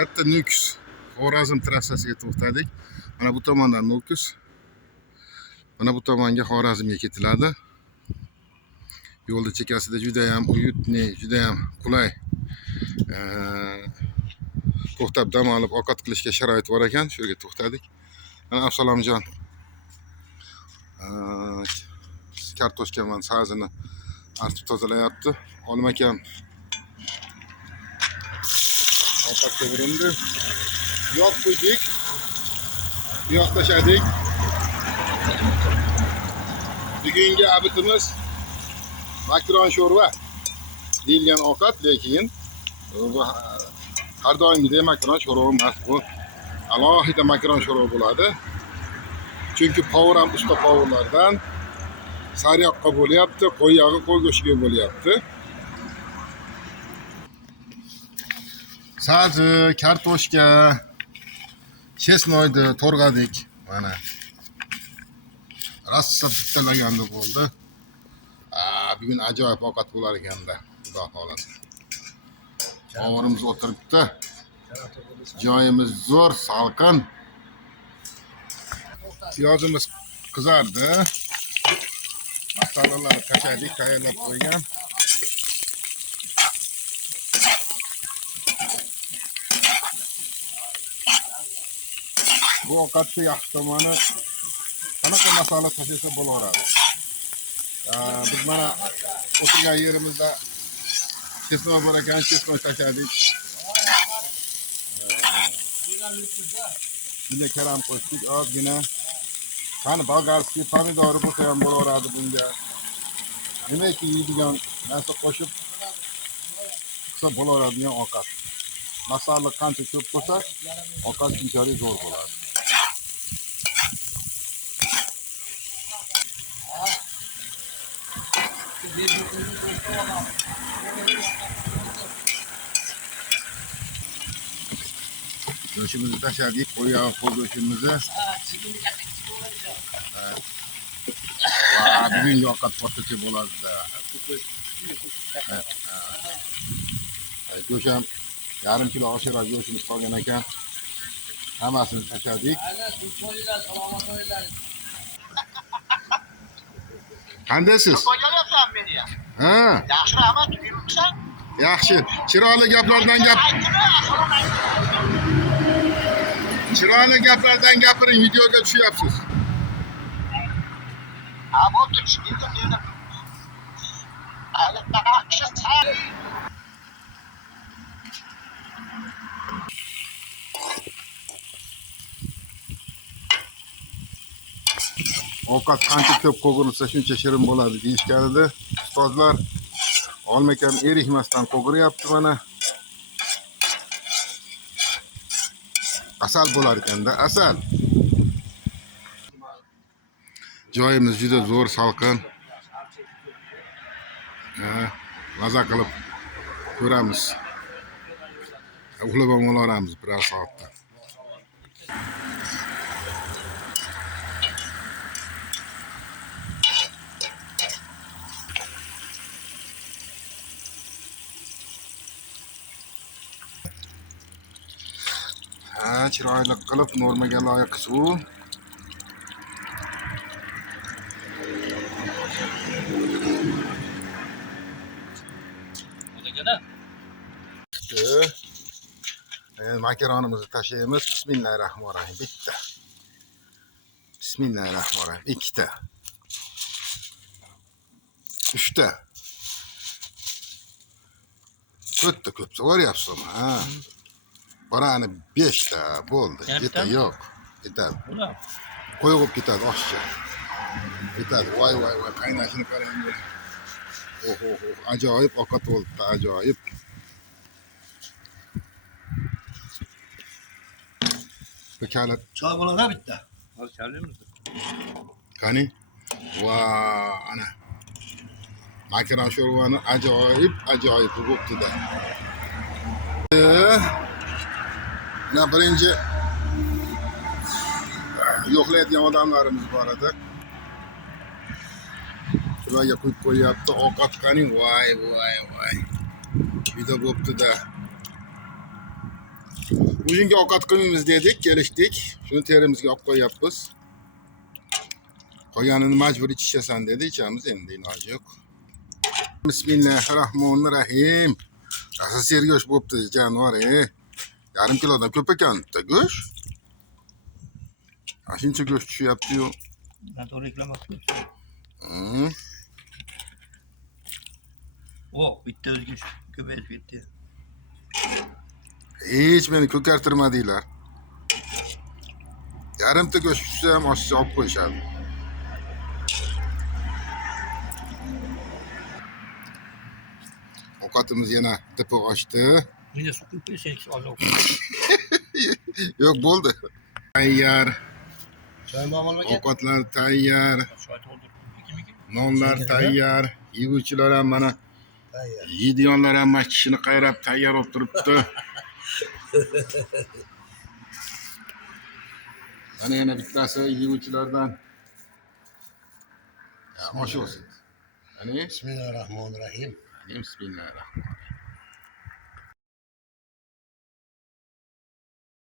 katta Nukus Xorazm trassasiga to'xtadik. Mana bu tomondan Nukus, mana bu tomonga Xorazmga ketiladi. Yo'lda chekkasida juda ham uyutli, juda ham qulay to'xtab dam olib ovqat qilishga sharoit bor ekan. Shu yerga to'xtadik. Mana Absalomjon kartoshka bilan sabzini artib tozalayapti. Olim akam ovqatga urindi. Yog' qo'ydik, yog' tashladik. Bugungi abitimiz makaron sho'rva deyilgan ovqat, lekin bu har doimgidek makaron sho'rva emas, bu alohida makaron sho'rva bo'ladi. Chunki povur ham usta povurlardan sariyog'qa bo'lyapti, qo'y yog'i qo'y go'shtiga bo'lyapti. Sabzi, kartoshka, chesnoyni to'rg'adik. Mana rossa bittalaganda bo'ldi. Bugun ajoyib ovqat bo'lar ekanda, xudo xolasa. Ovurimiz o'tiribdi. Joyimiz zo'r, salqin. Piyozimiz qizardi. Masalalarni tashladik, tayyorlab qo'ygan. Bu ovqatni yaxshi tomoni qanaqa masala tashlasa bo'laveradi. Biz mana o'tirgan yerimizda chesnoy bor ekan, chesnoy tashladik. Bunga karam qo'shdik, ozgina. Qani bolgarskiy pomidori bo'lsa ham bo'laveradi bunga. Demakki, yeydigan narsa qo'shib qilsa bo'laveradigan ovqat. Masala qancha ko'p bo'lsa, ovqat shunchalik zo'r bo'ladi. Go'shtimizni tashladik, qo'y yog'i qo'y go'shtimizni. Bugungi ovqat boshqacha bo'ladi-da. Go'sht ham yarim kilo oshiqroq go'shtimiz qolgan ekan. Hammasini tashladik. Qandaysiz? Ha? Yaxshi, rahmat, yuribsan? Yaxshi. Chiroyli gaplardan gapiring, videoga tushyapsiz. Bo'pti, tushdim. Ovqat qancha ko'p qo'g'irsa shuncha shirin bo'ladi deyishgan edi ustozlar. Olim akam erikmasdan qo'g'iryapti mana. Asal bo'lar ekanda, asal. Joyimiz juda zo'r, salqin. Maza qilib ko'ramiz. Uxlab ham olamiz biroz soatda. Chiroyli qilib normaga loyiq suv. Makaronimizni tashlaymiz. Bismillahirrohmanirrohim. Bitta. Bismillahirrohmanirrohim. Ikkita. Uchta. To'rtta ko'p so'rayapsizmi? Ha. Barani 5 ta bo'ldi. Yeta yo'q. Yetadi. Qo'yib ketadi oshcha. Yetadi. Voy, qaynashini qarang. Ajoyib ovqat bo'ldi, ajoyib. Pekala. Choy bo'ladimi bitta? Hozir chalaymiz. Qani? Va, ana. Makaron sho'rvani ajoyib bo'libdi-da. Mana birinchi yo'qlaydigan odamlarimiz bor edi. Shularga qo'yib qo'yapti. Ovqat qani? Voy. Juda bo'pti-da. Bugungi ovqat qilmaymiz dedik, kelishdik. Shuni terimizga olib qo'yapmiz. Qolganini majburiy ichasan dedi, ichamiz endi iloji yo'q. Bismillahirrohmanirrohim. Qasa sergo'sh bo'pti, jonivor. Yarim kilodan ko'p ekan bitta go'sht. Shuncha go'sht tushyapti-yu. Noto'g'ri reklamasini. Hmm. O, bitta o'zga ko'payib ketdi. Hech meni ko'kartirmadinglar. Yarimta go'sht tushsa ham oshga olib qo'yishadi. Ovqatimiz yana dipi oshdi. Menda suv ko'p sen ozoq. Yo'q, bo'ldi. Tayyor. Choyni olmagan. Ovqatlar tayyor. Choy to'ldirib. Ikki. Nonlar tayyor. Yeguvchilar ham mana Tayyor. yeydiganlar ham mana kishini qayrab tayyor bo'lib turibdi. Mana yana bittasi yeguvchilardan. Osh olsin. Ani Bismillahirrohmanirrohim. bismillahirrohmanirrohim.